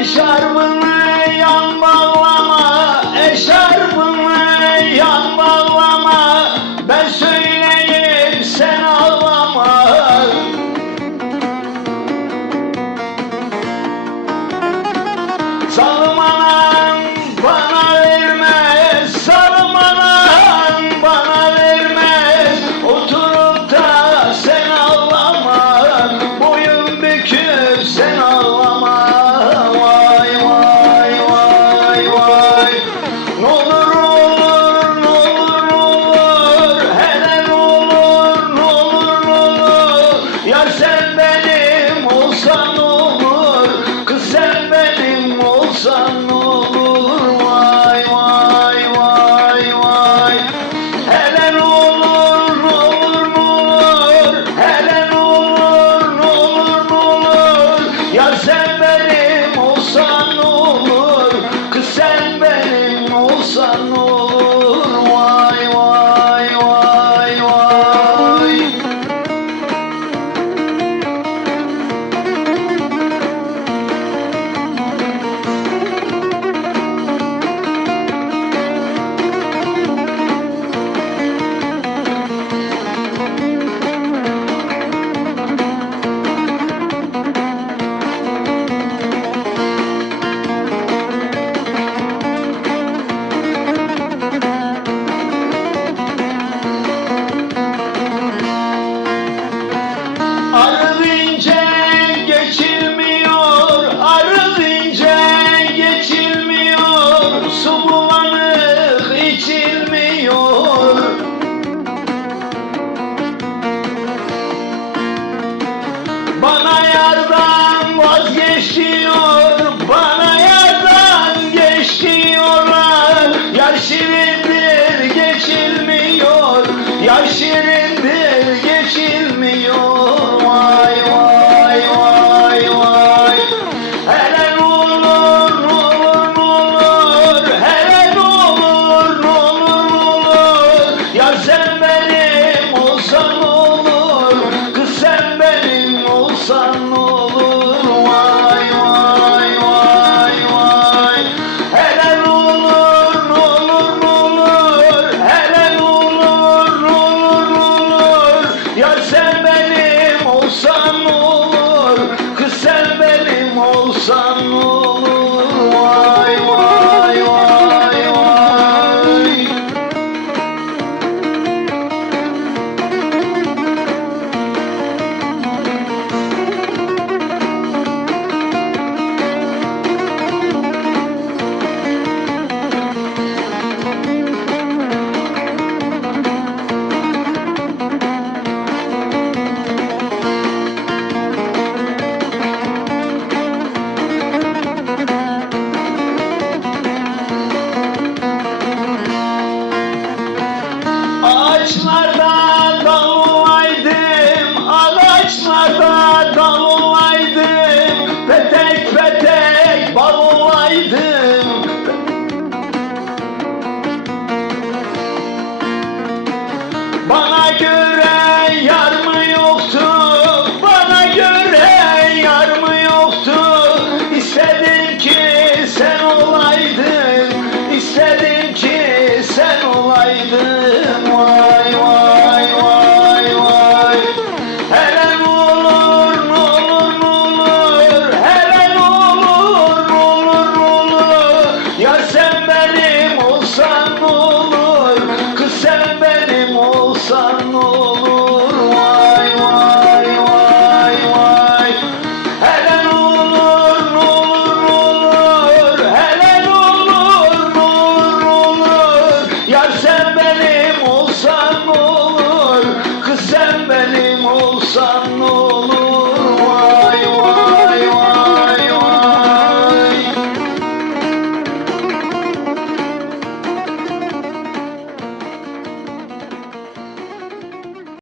Eşarbını yan eşarbını yan Ben söyleyeyim sen ağlama. Sana Ağaçlarda davulaydım, ağaçlarda davulaydım Petek petek bavulaydım Bana göre yar mı yoktu, bana göre yar mı yoktu İstedim ki sen olaydın, istedim ki sen olaydın.